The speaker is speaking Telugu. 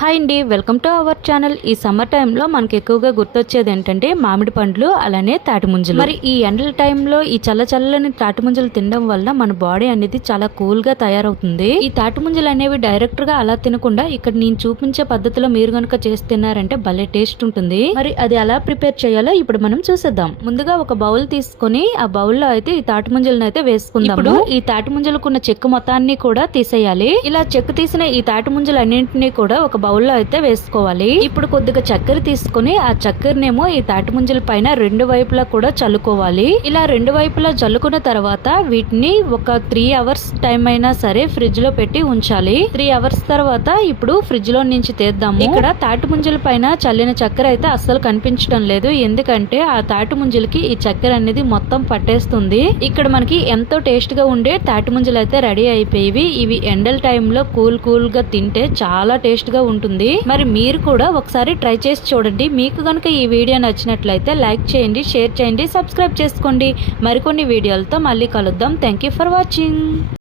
హాయ్ అండి వెల్కమ్ టు అవర్ ఛానల్. ఈ సమ్మర్ టైంలో మనకి ఎక్కువగా గుర్తొచ్చేది ఏంటంటే మామిడి పండ్లు అలానే తాటి ముంజలు మరి ఈ ఎండల టైంలో ఈ చల్ల చల్లని తాటి ముంజలు తినడం వల్ల మన బాడీ అనేది చాలా కూల్గా తయారవుతుంది. ఈ తాటి ముంజలు అనేవి డైరెక్ట్గా అలా తినకుండా ఇక్కడ నేను చూపించే పద్ధతిలో మీరు గనుక చేసి తిన్నారంటే భలే టేస్ట్ ఉంటుంది. మరి అది ఎలా ప్రిపేర్ చేయాలో ఇప్పుడు మనం చూసేద్దాం. ముందుగా ఒక బౌల్ తీసుకొని ఆ బౌల్లో అయితే ఈ తాటి ముంజలను అయితే వేసుకుందాం ఇప్పుడు ఈ తాటి ముంజలకున్న చెక్కు మొత్తాన్ని కూడా తీసేయాలి. ఇలా చెక్కు తీసిన ఈ తాటి ముంజలు అన్నింటినీ కూడా ఒక బౌల్లో అయితే వేసుకోవాలి. ఇప్పుడు కొద్దిగా చక్కెర తీసుకొని ఆ చక్కెరనేమో ఈ తాటి ముంజల పైన రెండు వైపులా కూడా చల్లుకోవాలి. ఇలా రెండు వైపులా చల్లుకున్న తర్వాత వీటిని ఒక త్రీ అవర్స్ టైం అయినా సరే ఫ్రిడ్జ్లో పెట్టి ఉంచాలి. త్రీ అవర్స్ తర్వాత ఇప్పుడు ఫ్రిడ్జ్లో నుంచి తీద్దాము. ఇక్కడ తాటి ముంజల పైన చల్లిన చక్కెర అయితే అస్సలు కనిపించడం లేదు. ఎందుకంటే ఆ తాటి ముంజలకి ఈ చక్కెర అనేది మొత్తం పట్టేస్తుంది. ఇక్కడ మనకి ఎంతో టేస్ట్గా ఉండే తాటి ముంజలు అయితే రెడీ అయిపోయేవి. ఇవి ఎండల టైంలో కూల్ కూల్గా తింటే చాలా టేస్ట్గా ఉంటుంది ఉంటుంది. మరి మీరు కూడా ఒకసారి ట్రై చేసి చూడండి. మీకు కనుక ఈ వీడియో నచ్చినట్లయితే లైక్ చేయండి షేర్ చేయండి సబ్స్క్రైబ్ చేసుకోండి. మరికొన్ని వీడియోలతో మళ్ళీ కలుద్దాం. Thank you for watching